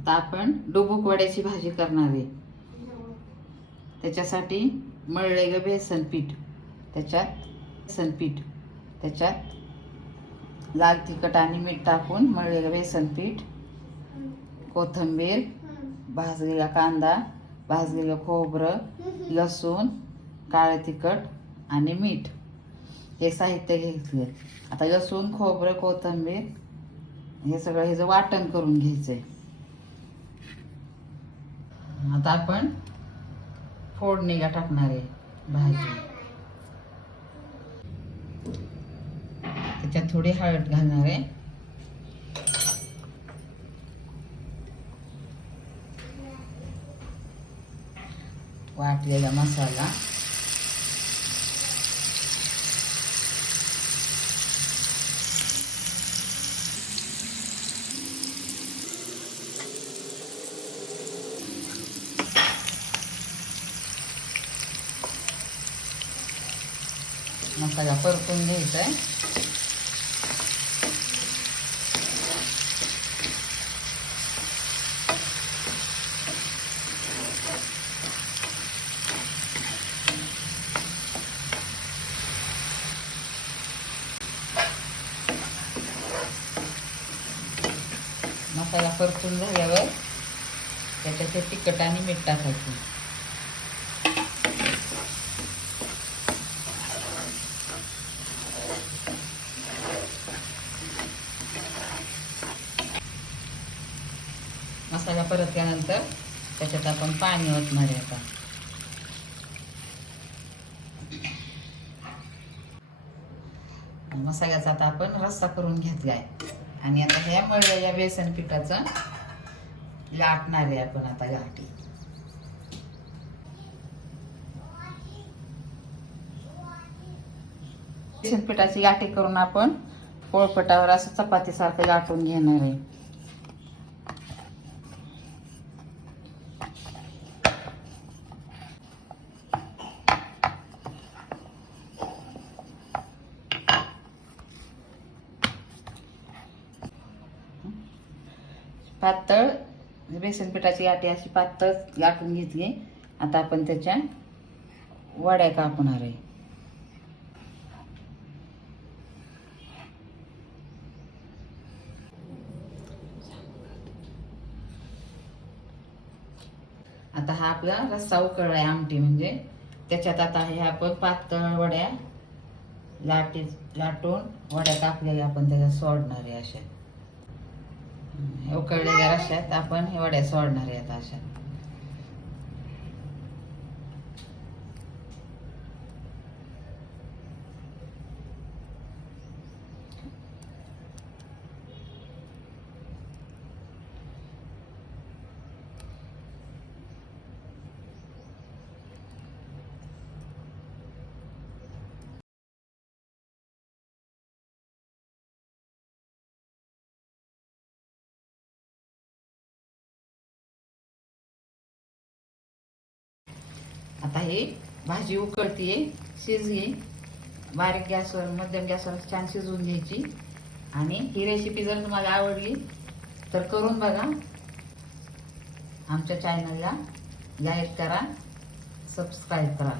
आता आपण डुबुक वड्याची भाजी करणार आहे. त्याच्यासाठी मळलेलं बेसन पीठ, त्याच्यात लाल तिखट आणि मीठ टाकून मळलेलं बेसन पीठ, कोथिंबीर, भाजलेला कांदा, भाजलेलं खोबरं, लसूण, काळं तिखट आणि मीठ हे साहित्य घेतले. आता लसूण, खोबरं, कोथिंबीर हे सगळं ह्याचं वाटण करून घ्यायचंय. आता आपण फोडणीला टाकणार आहे भाजी. त्याच्यात थोडी हळद घालणार आहे. वाटलेला मसाला, मसाला परतून घ्यायचा आहे. मसाला परतून झाल्यावर त्याच्यात ते तिखट आणि मीठ टाकायचं. मसाला परतल्यानंतर त्याच्यात आपण पाणी ओतणार आहे. आता मसाल्याचा आता आपण रस्सा करून घेतलाय आणि आता ह्या मळलेल्या बेसन पिठाचं लाटणार आहे आपण. आता गाठी बेसन पिठाची गाठी करून आपण पोळपटावर असं चपातीसारखं लाटून घेणार आहे. पातळ बेसन पिठाची गाठी अशी पातळ लाटून घेतली. आता आपण त्याच्या वड्या कापणार आहे. आता हा आपला रस्सा उकळला आहे, आमटी म्हणजे. त्याच्यात आता हे आपण पातळ वड्या लाटून वड्या कापलेल्या आपण त्याच्यात सोडणार आहे. अशा उकळलेल्या रश्श्यात आपण हे वड्या सोडणार आहे आता अशा. आता ही भाजी उकळतीये, शिजली. बारीक गॅसवर मध्यम गॅसवर छान शिजवून घ्यायची. आणि ही रेसिपी जर तुम्हाला आवडली तर करून बघा. आमच्या चॅनलला लाईक करा, सबस्क्राईब करा.